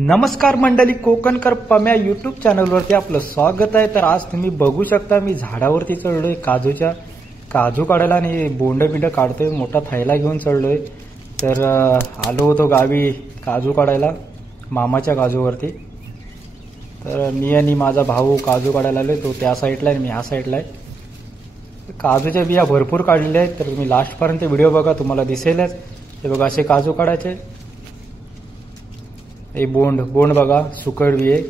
नमस्कार मंडळी, कोकणकर पम्या यूट्यूब चॅनलवरती आपलं स्वागत आहे। तर आज तुम्ही बघू शकता मी झाडावरती चढलोय काजू काढायला आणि बोंड काढतोय। मोठा थैला घेऊन चढलोय। तर आलो होतो गावी काजू काढायला मामाच्या काजूवरती। तर मी आणि माझा भाऊ काजू काढायला आलोय। तो त्या साईडला आहे, मी ह्या साईडला आहे। काजूच्या बिया भरपूर काढलेल्या आहेत। तर तुम्ही लास्ट पर्यंत व्हिडिओ बघा, तुम्हाला दिसेलच। हे बघा असे काजू काढायचे। हे बोंड बघा सुकट बी आहे।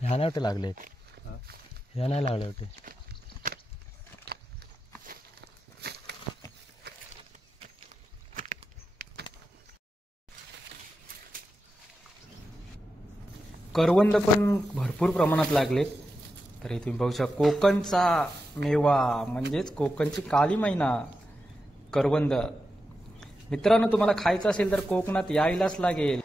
ह्या नाही वाटते लागले, ह्या नाही लागले वाटते। करवंद पण भरपूर प्रमाणात लागलेत। तर हे तुम्ही बघू शकता, कोकणचा मेवा म्हणजेच कोकणची काली मैना करवंद। मित्रांनो, तुम्हाला खायचं असेल तर कोकणात यायलाच लागेल।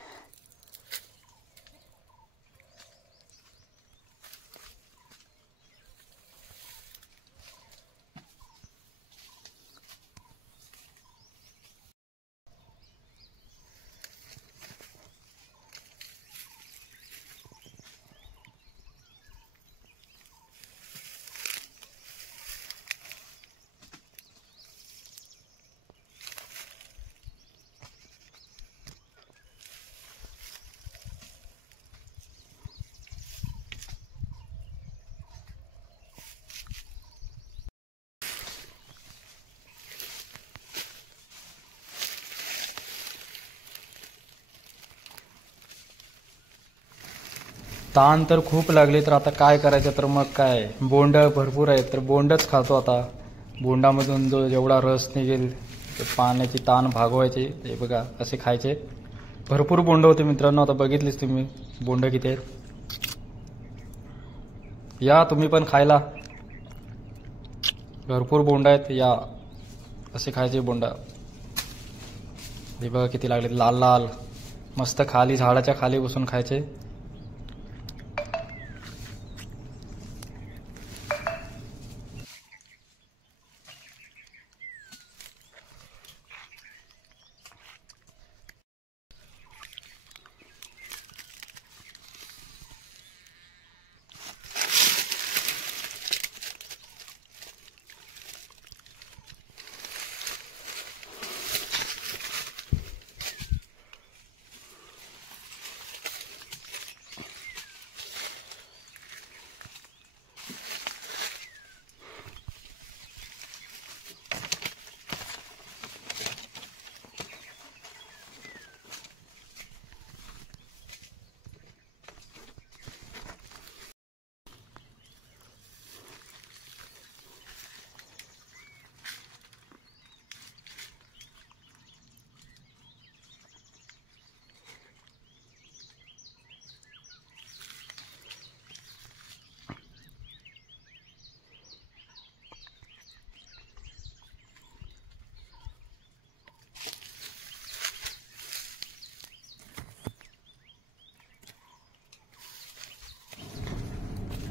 ताण तर खूप लागले, तर आता काय करायचं। तर मग काय, बोंड भरपूर आहेत तर बोंडच खातो आता। बोंडामधून जो जेवढा रस निघेल ते पाण्याची ताण भागवायचे। हे बघा असे खायचे। भरपूर बोंड होते मित्रांनो, आता बघितलीच तुम्ही बोंड किती आहेत। या तुम्ही पण खायला, भरपूर बोंड आहेत, या असे खायचे बोंड। हे बघा किती लागले, लाल लाल मस्त, खाली झाडाच्या खाली बसून खायचे।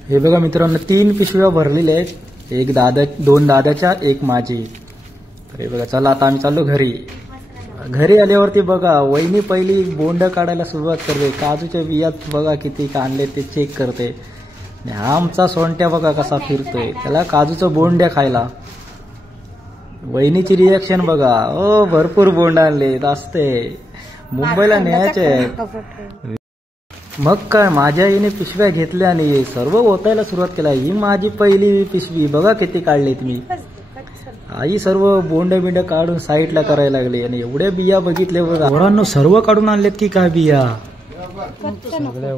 हे बघा मित्रांनो 3 पिशव्या भरलेल्या आहेत, एक दोन दादाच्या एक माझी. तर हे बघा चला आता आम्ही चाललो घरी. घरी आल्यावरती बघा वहिनी पहिली बोंड काढायला सुरुवात करते. काजूच्या बियात बघा किती काढले ते चेक करते. आणि हा आमचा सोंट्या बघा कसा फिरतोय, त्याला काजूचं बोंड्या खायला. वहिनीची रिॲक्शन बघा, ओ भरपूर बोंड आणले असते, मुंबईला न्यायचे. मग काय माझ्या आईने पिशव्या घेतल्या आणि सर्व ओतायला सुरुवात केला. ही माझी पहिली पिशवी बघा किती काढलीत मी. आई सर्व बोंड बिंड काढून साईडला करायला लागले आणि एवढ्या बिया बघितल्या बघा. पोरांनो सर्व काढून आणलेत की काय बिया सगळ्या.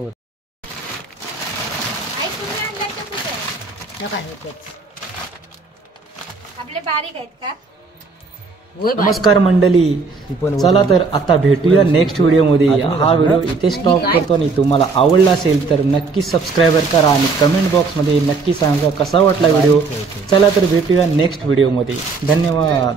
आपले बारीक आहेत का? नमस्कार मंडळी, चला तर आता भेटूया नेक्स्ट व्हिडिओ मध्ये. हा व्हिडिओ इथे स्टॉप करतो आणि तुम्हाला आवडला असेल तर नक्की सबस्क्राईब करा आणि कमेंट बॉक्स मध्ये नक्की सांगा कसा वाटला व्हिडिओ. चला तर भेटूया नेक्स्ट व्हिडिओ मध्ये. धन्यवाद.